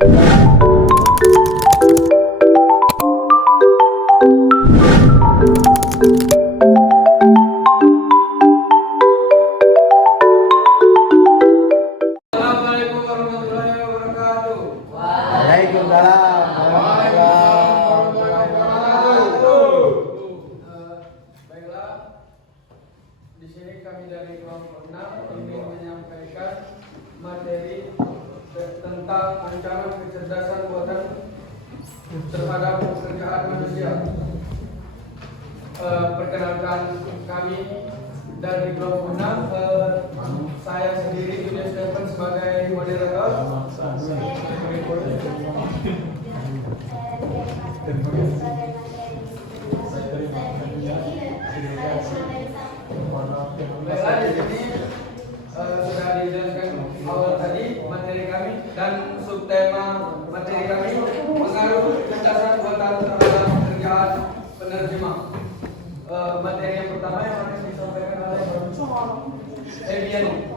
Assalamualaikum warahmatullahi wabarakatuh. Waalaikumsalam warahmatullahi wabarakatuh. Baiklah, di sini kami dari kelompok 6 ingin menyampaikan materi tentang ancaman kecerdasan buatan terhadap pekerjaan manusia. Perkenalkan kami dari kelompok 6, saya sendiri Julius Stephen sebagai moderator. Baiklah, di sini sudah dijelaskan awal tadi materi kami dan subtema materi kami mengaruh kecerdasan buatan terhadap pekerjaan penerjemah. Materi yang pertama yang akan disampaikan oleh Eviani.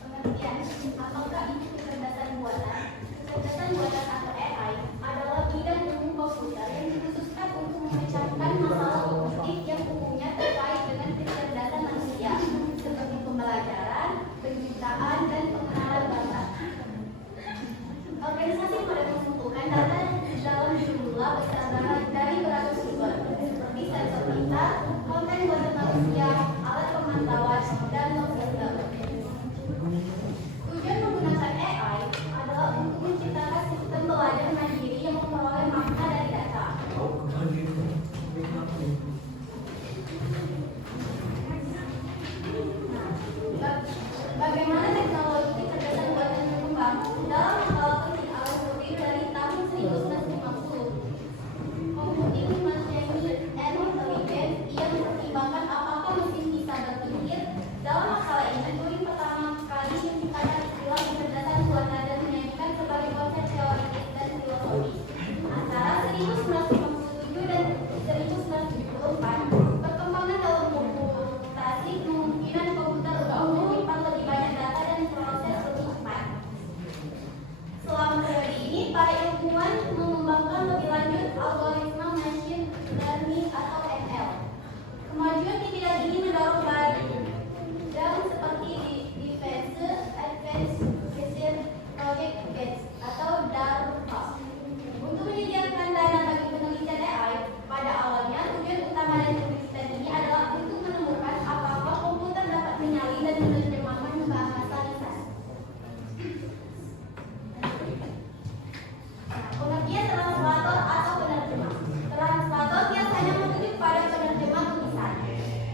Pengertian, apakah itu kecerdasan buatan? Kecerdasan buatan atau AI adalah bidang ilmu komputer yang dikhususkan untuk memecahkan masalah kognitif yang umumnya terkait dengan kecerdasan manusia, seperti pembelajaran, penciptaan, dan pengenalan bahasa. Organisasi pada mengumpulkan data dalam jumlah besar dari beragam sumber, seperti sensor pintar, konten buatan manusia, alat pemantauan, dan komputer. Tujuan menggunakan AI adalah untuk menciptakan sistem belajar mandiri yang memperoleh makna dari data. Bagaimana teknologi kecerdasan buatan berkembang? Dalam makalah penting Aristoteles dari tahun 1950, Computing Machinery and Intelligence, ia mempertimbangkan apakah mesin bisa berpikir. Dalam makalah ini, Turing pertama kali menciptakan istilah kecerdasan buatan dan menyanyikan sebagai konsep teoritis dan filosofis. Antara 1957 dan 1974, perkembangan dalam komputasi kemungkinan komputer untuk menyimpan lebih banyak data dan proses lebih cepat. Selama periode ini, para ilmuwan mengembangkan lebih lanjut algoritma machine learning atau ML. Kemajuan di bidang ini mendorong bidang seperti Defense Advanced Research Project (DARPA) atau DARPA. Untuk menyediakan dana bagi penelitian AI, pada awalnya tujuan utama dari penelitian ini adalah untuk menemukan apakah komputer dapat menyalin dan menerjemahkan bahasa lisan. Pengertian translator atau penerjemah. Translator biasanya merujuk pada penerjemah tulisan.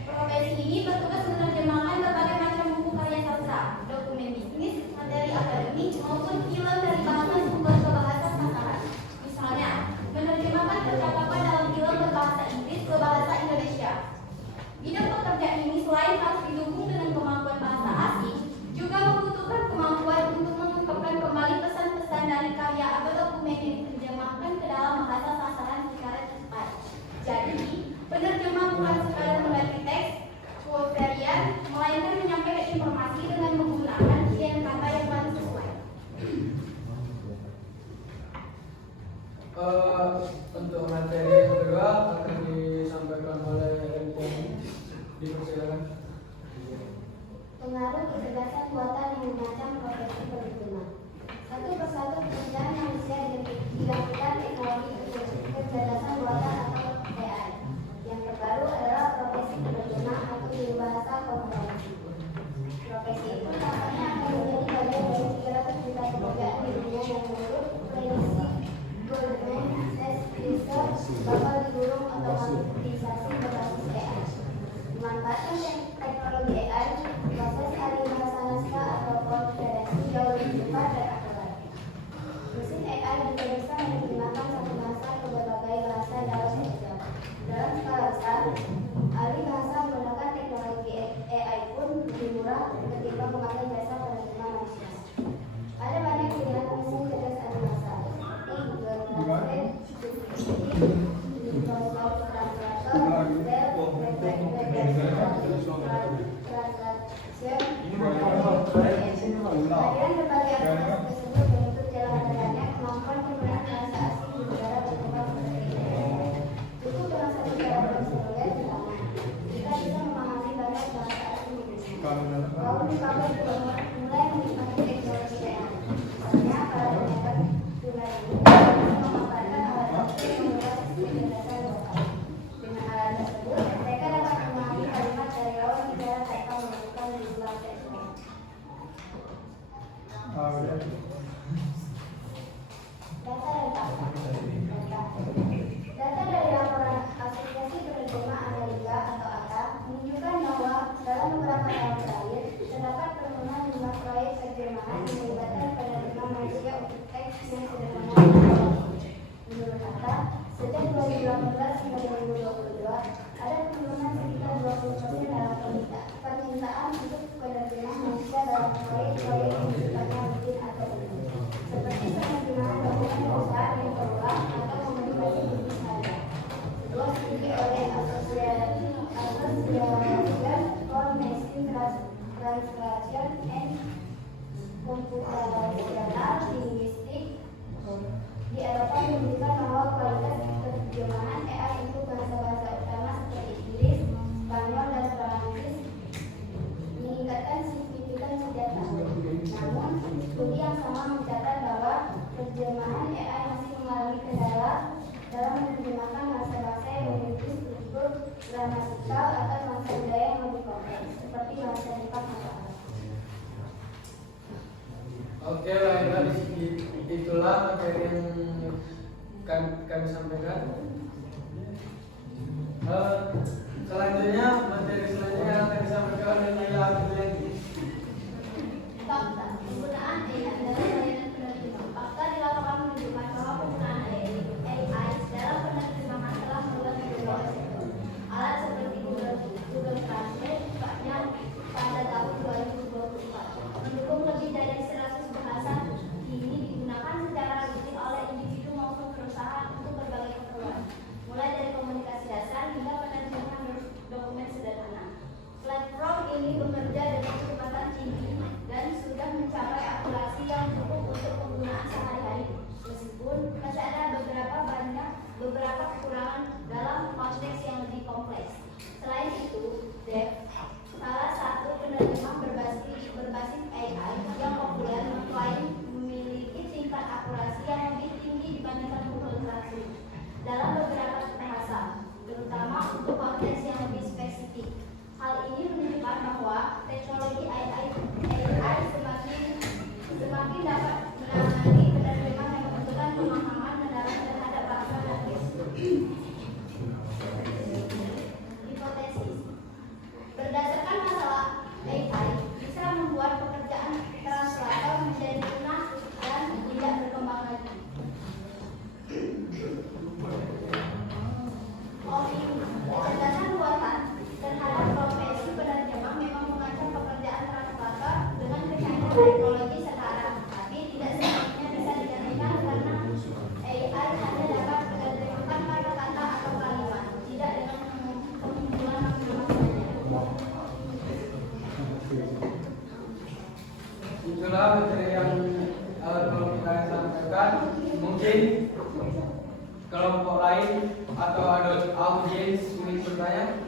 Profesi ini bertugas menerjemahkan berbagai macam buku karya sastra, dokumen bisnis, materi akademik, maupun film dari bahasa sumber ke bahasa sasaran. Misalnya, menerjemahkan percakapan dalam film berbahasa Inggris ke bahasa Indonesia. Bidang pekerjaan ini selain harus didukung dengan kemampuan bahasa asing, juga membutuhkan kemampuan untuk mengungkapkan kembali pesan-pesan dari karya atau dokumen yang diterjemahkan ke dalam bahasa sasaran secara cepat. Jadi, penerjemah bukan sekadar mengganti teks, quote varian, melainkan menyampaikan informasi dengan menggunakan pilihan kata yang paling sesuai. Untuk materi yang kedua akan disampaikan oleh Eviani. Dipersilakan. Pengaruh kecerdasan buatan yang mengancam profesi penerjemah. Satu persatu pekerjaan manusia dilakukan teknologi kecerdasan buatan atau AI. Yang terbaru adalah profesi penerjemah atau bahasa kompetensi. Profesi itu tampaknya akan menjadi bagian dari 300 juta pekerjaan di dunia yang menurut prediksi Goldman Sachs Research bakal digulung otomatisasi berbasis AI. Memanfaatkan teknologi AI, proses alih bahasa naskah atau konferensi jauh lebih cepat dan akurat. Mesin AI juga bisa menerjemahkan satu bahasa ke berbagai bahasa dalam sekejap. Dalam skala besar, alih bahasa menggunakan teknologi AI pun lebih murah ketimbang memakai jasa penerjemah manusia. Ada banyak pilihan mesin cerdas alih bahasa, seperti Google Translate, Microsoft Translator, Dell, Translation, Kehadiran berbagai aplikasi tersebut menuntut jalan adanya kemampuan penggunaan bahasa asing di negara berkembang seperti Indonesia. Cukup dengan satu cara berseluler misalnya, kita bisa memahami banyak bahasa asing di dunia. Kaum difabel juga mulai menikmati teknologi AI. Misalnya, para penyebar tunai ini bisa memanfaatkan alat tersebut yang mengubah sistem berdasar lokal. Dengan alat tersebut, mereka dapat memahami kalimat dari lawan bicara tanpa melakukan ribuan teknik. Data dari laporan Asosiasi Penerjemah Amerika atau ATA menunjukkan bahwa dalam beberapa tahun terakhir terdapat penurunan jumlah proyek terjemahan yang melibatkan penerjemah manusia untuk teks yang sederhana. Menurut ATA, sejak 2018 hingga 2022 ada penurunan sekitar 20% dalam permintaan untuk penerjemah manusia dalam proyek-proyek yang sifatnya rutin atau umum, seperti penerjemahan dokumen perusahaan yang berulang atau komunikasi bisnis harian. Sebuah studi oleh Association for Machine Translation and Computational Linguistics di Eropa menunjukkan bahwa kualitas terjemahan AI untuk bahasa-bahasa utama seperti Inggris, Spanyol, dan Prancis meningkatkan signifikan sejak tahun. Namun, studi yang sama mencatat bahwa terjemahan AI masih mengalami kendala dalam menerjemahkan bahasa-bahasa yang memiliki struktur gramatikal atau bahasa budaya yang lebih kompleks, seperti bahasa Jepang atau Arab. Oke, baiklah, itulah materi yang kami sampaikan. Selanjutnya, materi selanjutnya yang akan disampaikan oleh Naya Abdullah. Fakta, penggunaan AI dalam layanan penerjemah. Fakta di lapangan menunjukkan bahwa penggunaan AI dalam penerjemahan telah membuat beberapa sektor. Alat seperti Google Translate pada tahun 2024 mendukung lebih dari 100 bahasa kini digunakan secara rutin oleh individu maupun perusahaan untuk berbagai keperluan, mulai dari komunikasi dasar hingga penerjemahan dokumen sederhana. Platform ini bekerja dengan kecepatan tinggi dan sudah mencapai akurasi yang cukup untuk penggunaan sehari-hari, meskipun masih ada beberapa kekurangan dalam konteks yang lebih kompleks. Selain itu, Dev, salah satu penerjemah berbasis AI yang populer, mengklaim memiliki tingkat akurasi yang lebih tinggi dibandingkan Google Translate dalam beberapa bahasa, terutama untuk konteks yang lebih spesifik. Hal ini menunjukkan bahwa teknologi AI semakin dapat menangani penerjemah yang membutuhkan pemahaman mendalam terhadap bahasa dan teks. Hipotesis. Berdasarkan masalah, AI bisa membuat pekerjaan translator menjadi punah dan tidak berkembang lagi. Kecerdasan buatan terhadap profesi penerjemah memang mengancam pekerjaan translator dengan kecanggihan teknologi sekarang, tapi tidak sepenuhnya bisa digantikan karena AI hanya dapat menerjemahkan kata-kata atau kalimat, tidak dengan pengumpulan makna saja. Itulah materi yang belum kita sampaikan. Mungkin kelompok lain atau ada audiens ingin bertanya,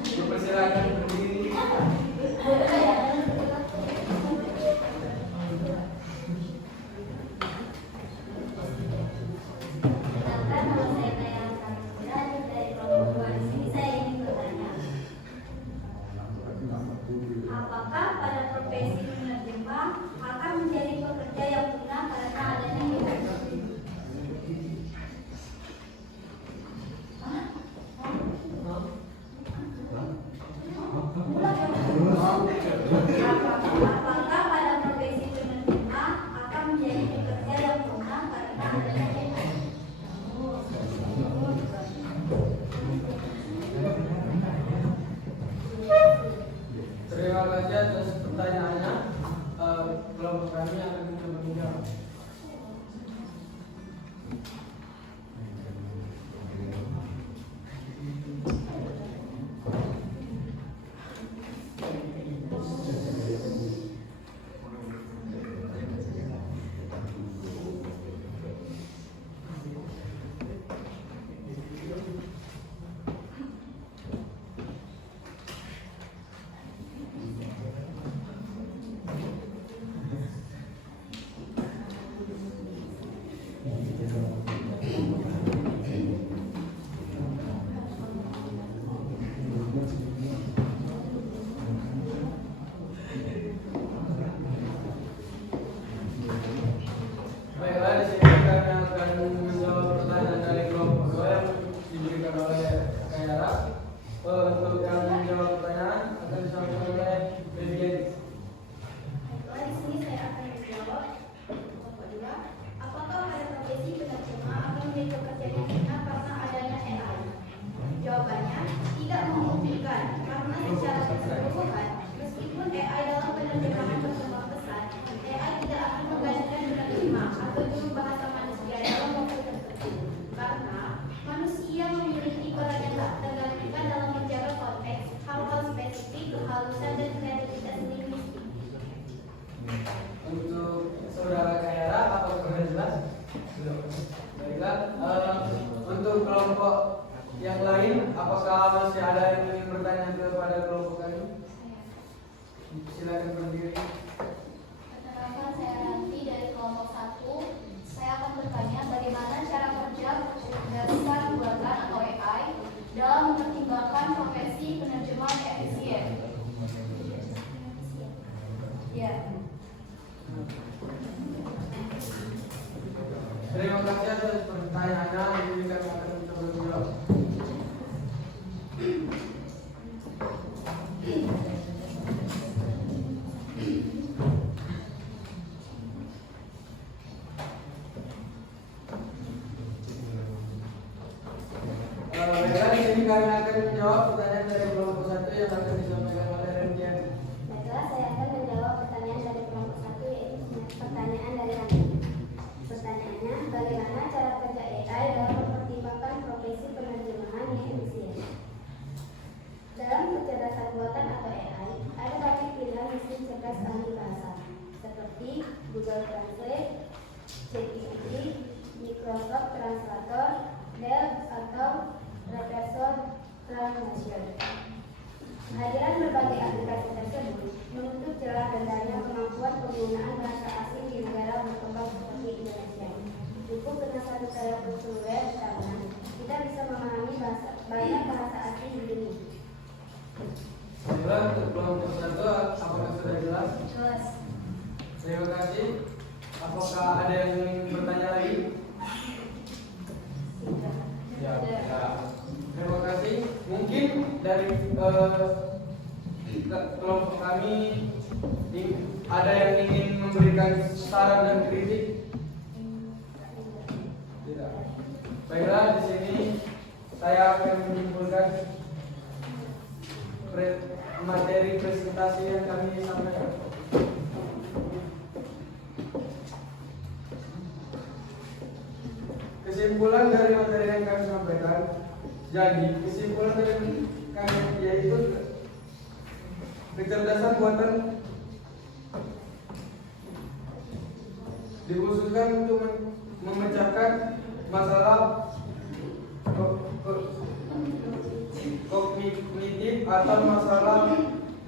dipersilakan berdiri. Apakah pada profesi penerjemah akan menjadi pekerja yang punah karena adanya AI? Apakah pada profesi penerjemah akan menjadi pekerja yang punah karena adanya AI? Terima kasih atas pertanyaannya. Kelompok kami akan mencoba menjawab. Terima kasih atas pertanyaannya. Ini kami akan mencoba menjawab. Baiklah, di sini kami akan menjawab pertanyaan dari kelompok 1 yang akan disampaikan oleh Rendian. Baiklah, saya akan menjawab pertanyaan dari kelompok 1, yaitu pertanyaan dari Rani. Pertanyaannya, bagaimana cara kerja AI dalam mempertimbangkan profesi penerjemahan yang efisien? Dalam kecerdasan buatan atau AI, ada banyak pilihan mesin cerdas ahli bahasa, seperti Google Translate, ChatGPT, Microsoft Translator, Dell, atau Reverse Translation. Kehadiran berbagai aplikasi tersebut menutup celah rendahnya kemampuan penggunaan bahasa asing di negara berkembang seperti Indonesia. Cukup dengan satu telepon seluler di tangan, kita bisa memahami banyak bahasa asing di dunia. Baiklah, untuk kelompok 1, apakah sudah jelas? Jelas. Terima kasih. Apakah ada yang ingin bertanya lagi? Ya. Terima kasih. Mungkin dari kelompok kami ada yang ingin memberikan saran dan kritik? Tidak. Baiklah, di sini saya akan menyimpulkan materi presentasi yang kami sampaikan. Kesimpulan dari materi yang kami sampaikan, jadi kesimpulan dari kami yaitu kecerdasan buatan dikhususkan untuk memecahkan masalah kognitif atau masalah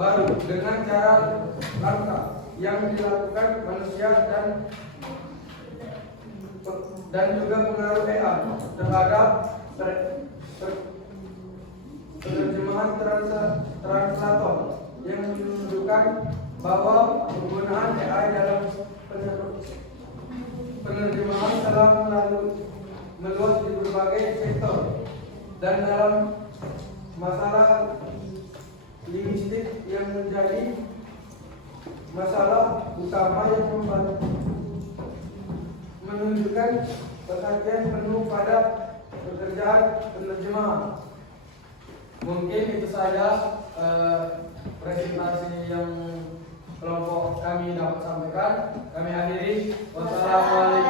baru dengan cara langka yang dilakukan manusia dan juga pengaruh AI terhadap penerjemahan translator yang menunjukkan bahwa penggunaan AI dalam penerjemahan telah meluas di berbagai sektor dan dalam masalah linguistik yang menjadi masalah utama yang menunjukkan perhatian penuh pada pekerjaan penerjemahan. Mungkin itu saja presentasi yang kelompok kami dapat sampaikan. Kami akhiri. Wassalamualaikum.